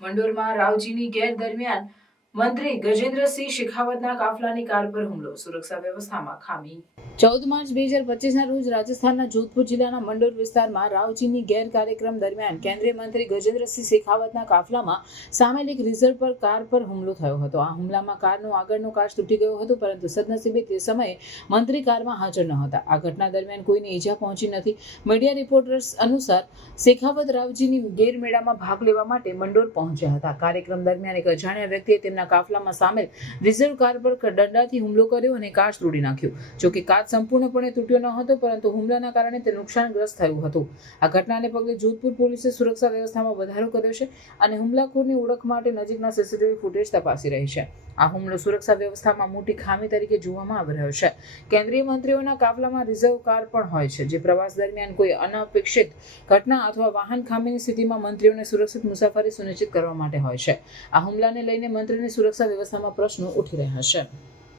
મંડોરમાં રાવજીની ઘેર દરમિયાન મંત્રી ગજેન્દ્રસિંહ શેખાવતના કાફલાની કાર પર હુમલો, સુરક્ષા વ્યવસ્થામાં ખામી। 14 માર્ચ 2025ના રોજ રાજસ્થાનના જોધપુર જિલ્લાના મંડોર વિસ્તારમાં રાવજીની ઘેર કાર્યક્રમ દરમિયાન કેન્દ્રીય મંત્રી ગજેન્દ્રસિંહ શેખાવતના કાફલામાં સામેલ એક રિઝર્વ પર કાર પર હુમલો થયો હતો। આ હુમલામાં કારનો આગળનો કાચ તૂટી ગયો હતો, પરંતુ સદનસીબે તે સમયે મંત્રી કારમાં હાજર ન હતા। આ ઘટના દરમિયાન કોઈને ઈજા પહોંચી નથી। મીડિયા રિપોર્ટર્સ અનુસાર શેખાવત રાવજીની ઘેર મેળામાં ભાગ લેવા માટે મંડોર પહોંચ્યા હતા। કાર્યક્રમ દરમિયાન એક અજાણ્યા વ્યક્તિએ તેમના કાફલામાં સામેલ રિઝર્વ કાર પર દંડાથી હુમલો કર્યો અને કાચ તોડી નાખ્યો। જો કે કાચ સંપૂર્ણપણે તૂટ્યો ન હતો, પરંતુ હુમલાના કારણે તે નુકસાનગ્રસ્ત થયું હતું। આ ઘટનાને પગલે જોધપુર પોલીસે સુરક્ષા વ્યવસ્થામાં વધારો કર્યો છે અને હુમલાખોરની ઓળખ માટે નજીકના સીસીટીવી ફૂટેજ તપાસી રહી છે। આ હુમલો સુરક્ષા વ્યવસ્થામાં મોટી ખામી તરીકે જોવામાં આવી રહ્યો છે। કેન્દ્રીય મંત્રીઓના કાફલામાં રિઝર્વ કાર પણ હોય છે, જે પ્રવાસ દરમિયાન કોઈ અનપેક્ષિત ઘટના અથવા વાહન ખામીની સ્થિતિમાં મંત્રીઓને સુરક્ષિત મુસાફરી સુનિશ્ચિત કરવા માટે હોય છે। આ હુમલાને લઈને મંત્રીની સુરક્ષા વ્યવસ્થામાં પ્રશ્નો ઉઠી રહ્યા છે।